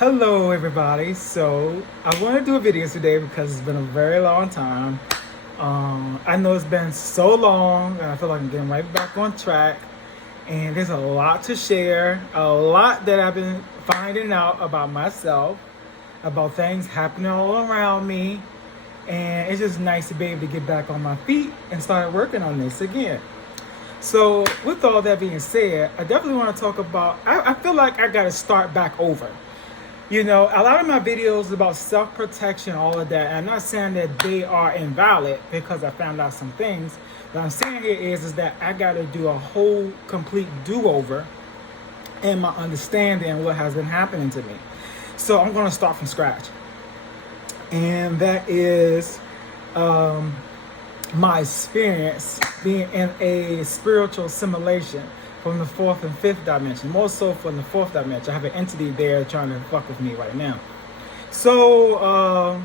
Hello everybody. So I want to do a video today because it's been a very long time. I know it's been so long and I feel like I'm getting right back on track, and there's a lot to share, a lot that I've been finding out about myself, about things happening all around me, and it's just nice to be able to get back on my feet and start working on this again. So with all that being said, I definitely want to talk about, I feel like I got to start back over. You know, a lot of my videos about self-protection, all of that, I'm not saying that they are invalid because I found out some things. What I'm saying here is that I got to do a whole complete do-over in my understanding of what has been happening to me. So I'm going to start from scratch. And that is my experience being in a spiritual simulation from the fourth and fifth dimension, more so from the fourth dimension. I have an entity there trying to fuck with me right now. So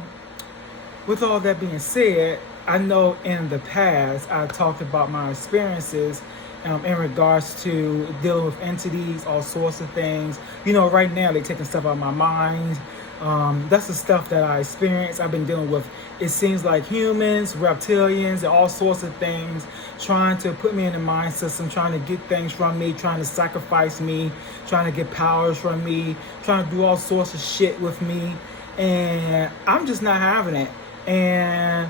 with all that being said, I know in the past I talked about my experiences in regards to dealing with entities, all sorts of things. You know, right now they're taking stuff out of my mind. That's the stuff that I experienced. I've been dealing with, it seems like humans, reptilians, and all sorts of things trying to put me in the mind system, trying to get things from me, trying to sacrifice me, trying to get powers from me, trying to do all sorts of shit with me. And I'm just not having it. And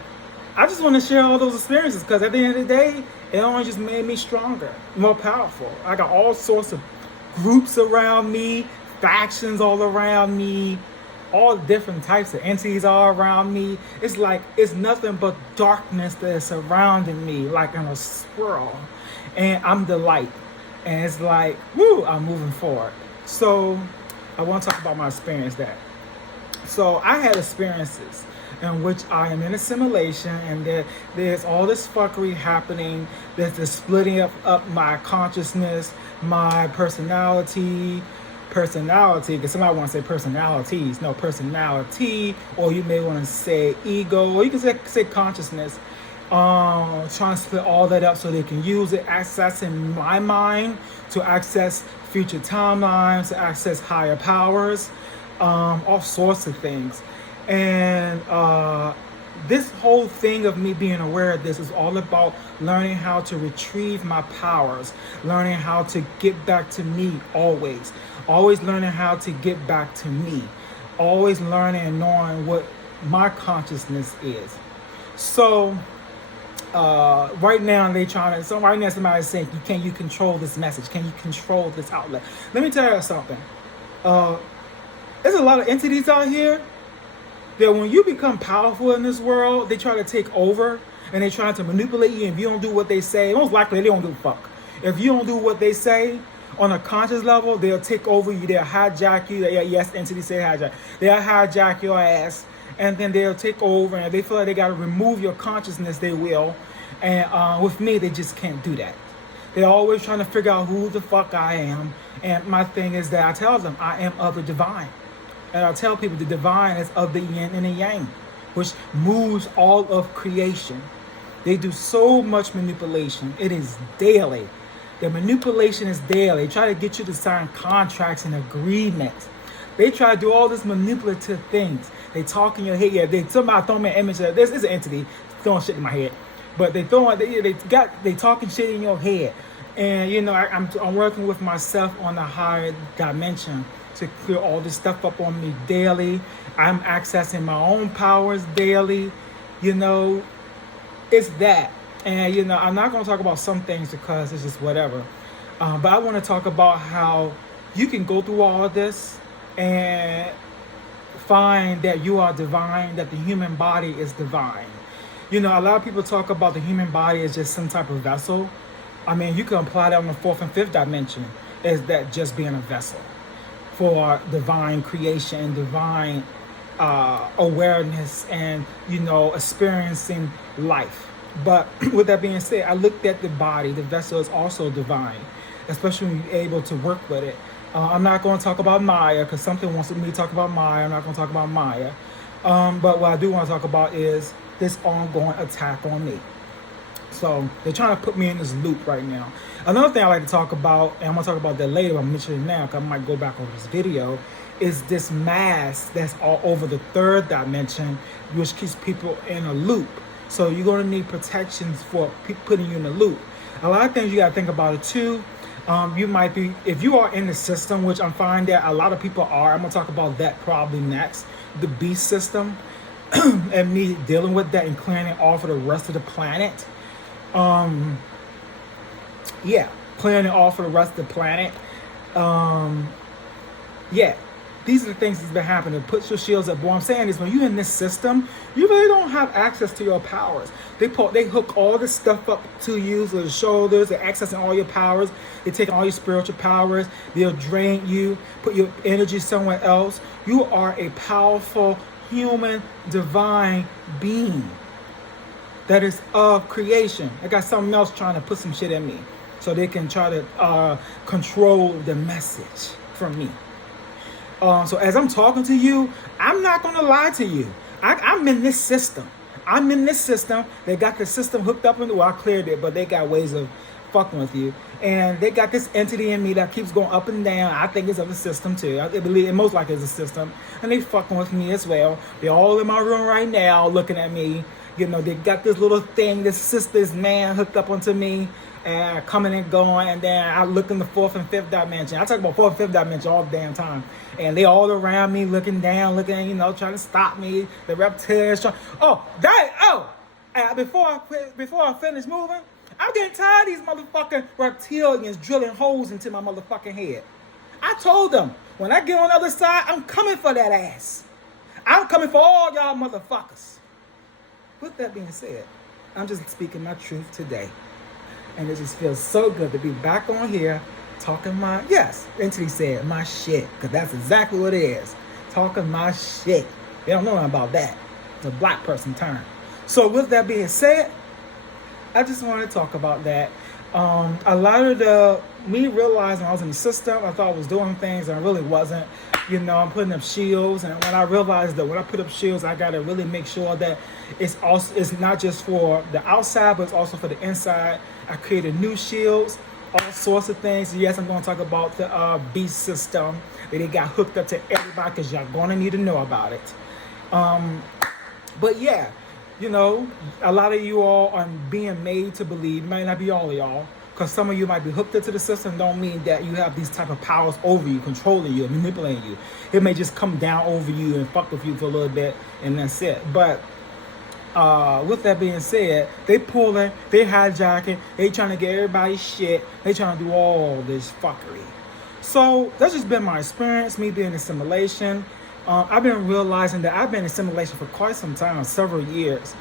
I just want to share all those experiences because at the end of the day, it only just made me stronger, more powerful. I got all sorts of groups around me, factions all around me, all different types of entities all around me. It's like it's nothing but darkness that is surrounding me like in a swirl. And I'm the light. And it's like, woo, I'm moving forward. So I want to talk about my experience there. So I had experiences in which I am in a simulation and there's all this fuckery happening. There's the splitting up my consciousness, my personality, because somebody want to say personalities. No, personality, or you may want to say ego, or you can say consciousness. Trying to split all that up so they can use it, accessing my mind to access future timelines, to access higher powers, all sorts of things. And this whole thing of me being aware of this is all about learning how to retrieve my powers, learning how to get back to me always learning how to get back to me, always learning and knowing what my consciousness is. So right now right now somebody's saying, can you control this message? Can you control this outlet? Let me tell you something. There's a lot of entities out here that when you become powerful in this world, they try to take over and they try to manipulate you. And if you don't do what they say, most likely they don't give a fuck. If you don't do what they say on a conscious level, they'll take over you. They'll hijack you. Yes, entity say hijack. They'll hijack your ass, and then they'll take over. And if they feel like they got to remove your consciousness, they will. And with me, they just can't do that. They're always trying to figure out who the fuck I am. And my thing is that I tell them I am of the divine. And I tell people the divine is of the yin and the yang, which moves all of creation. They do so much manipulation. It is daily. The manipulation is daily. They try to get you to sign contracts and agreements. They try to do all these manipulative things. They talk in your head. Yeah, somebody throw me an image of this. Is an entity throwing shit in my head, but they talking shit in your head. And you know, I'm working with myself on a higher dimension to clear all this stuff up on me daily. I'm accessing my own powers daily. You know, it's that. And, you know, I'm not going to talk about some things because it's just whatever. But I want to talk about how you can go through all of this and find that you are divine, that the human body is divine. You know, a lot of people talk about the human body as just some type of vessel. I mean, you can apply that on the fourth and fifth dimension as that just being a vessel for divine creation and divine awareness and, you know, experiencing life. But with that being said, I looked at the body. The vessel is also divine, especially when you're able to work with it. I'm not going to talk about Maya because something wants me to talk about Maya. I'm not going to talk about Maya. But what I do want to talk about is this ongoing attack on me. So they're trying to put me in this loop right now. Another thing I like to talk about, and I'm going to talk about that later, but I'm mentioning it now because I might go back over this video, is this mask that's all over the third dimension, which keeps people in a loop. So you're going to need protections for putting you in a loop. A lot of things you got to think about it too. You might be, if you are in the system, which I'm finding that a lot of people are. I'm going to talk about that probably next. The beast system and me dealing with that and clearing it off for the rest of the planet. Yeah, clearing it off for the rest of the planet. Yeah, these are the things that's been happening. Put your shields up. What I'm saying is, when you're in this system, you really don't have access to your powers. They hook all this stuff up to you, to the shoulders. They're accessing all your powers. They're taking all your spiritual powers. They'll drain you, put your energy somewhere else. You are a powerful human divine being that is of creation. I got something else trying to put some shit in me so they can try to control the message from me. So as I'm talking to you, I'm not going to lie to you. I'm in this system. I'm in this system. They got the system hooked up into, well, I cleared it, but they got ways of fucking with you. And they got this entity in me that keeps going up and down. I think it's of the system too. I believe it most likely is a system. And they fucking with me as well. They're all in my room right now looking at me. You know, they got this little thing, this man hooked up onto me, and coming and going, and then I look in the fourth and fifth dimension. I talk about fourth and fifth dimension all the damn time. And they all around me, looking down, looking, you know, trying to stop me. The reptiles trying. Before I finish moving, I'm getting tired of these motherfucking reptilians drilling holes into my motherfucking head. I told them, when I get on the other side, I'm coming for that ass. I'm coming for all y'all motherfuckers. With that being said, I'm just speaking my truth today. And it just feels so good to be back on here talking my, yes, entity said my shit, because that's exactly what it is. Talking my shit. They don't know nothing about that. It's a black person term. So with that being said, I just want to talk about that. A lot of me realizing I was in the system, I thought I was doing things and I really wasn't. You know, I'm putting up shields, and when I realized that when I put up shields, I gotta really make sure that it's not just for the outside, but it's also for the inside. I created new shields, all sorts of things. Yes, I'm going to talk about the beast system that they got hooked up to everybody, because y'all gonna need to know about it. But yeah, you know, a lot of you all are being made to believe, might not be all of y'all, because some of you might be hooked into the system, don't mean that you have these type of powers over you, controlling you, manipulating you. It may just come down over you and fuck with you for a little bit, and that's it. But with that being said, they pulling, they hijacking, they trying to get everybody's shit, they trying to do all this fuckery. So that's just been my experience, me being in simulation. I've been realizing that I've been in simulation for quite some time, several years.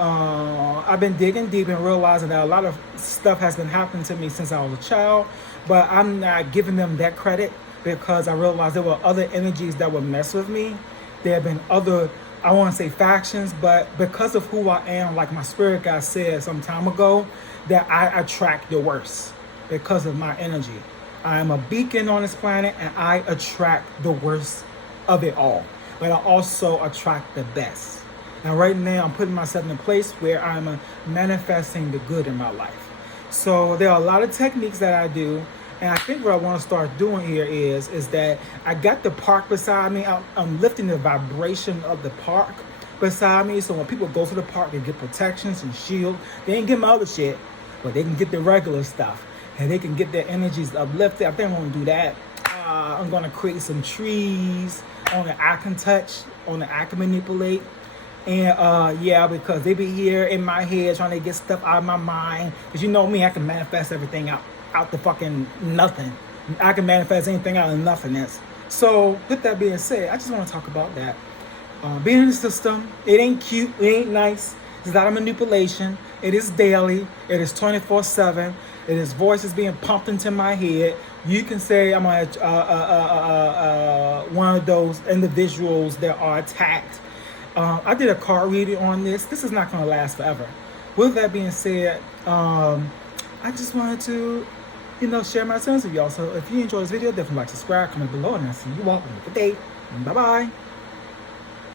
I've been digging deep and realizing that a lot of stuff has been happening to me since I was a child, but I'm not giving them that credit, because I realized there were other energies that would mess with me. There have been other, I want to say factions, but because of who I am, like my spirit guide said some time ago, that I attract the worst because of my energy. I am a beacon on this planet, and I attract the worst of it all, but I also attract the best. And right now, I'm putting myself in a place where I'm manifesting the good in my life. So there are a lot of techniques that I do. And I think what I want to start doing here is that I got the park beside me. I'm lifting the vibration of the park beside me. So when people go to the park, they get protections and shield. They ain't get my other shit, but they can get the regular stuff. And they can get their energies uplifted. I think I'm going to do that. I'm going to create some trees on that I can touch, on that I can manipulate. And yeah, because they be here in my head trying to get stuff out of my mind. Because you know me, I can manifest everything out the fucking nothing. I can manifest anything out of nothingness. So with that being said, I just want to talk about that. Being in the system, it ain't cute, it ain't nice. It's not a manipulation. It is daily. It is 24/7. It is voices being pumped into my head. You can say I'm one of those individuals that are attacked. I did a card reading on this. This is not going to last forever. With that being said, I just wanted to, share my sense with y'all. So if you enjoyed this video, definitely like, subscribe, comment below, and I'll see you all in a good day. Bye-bye.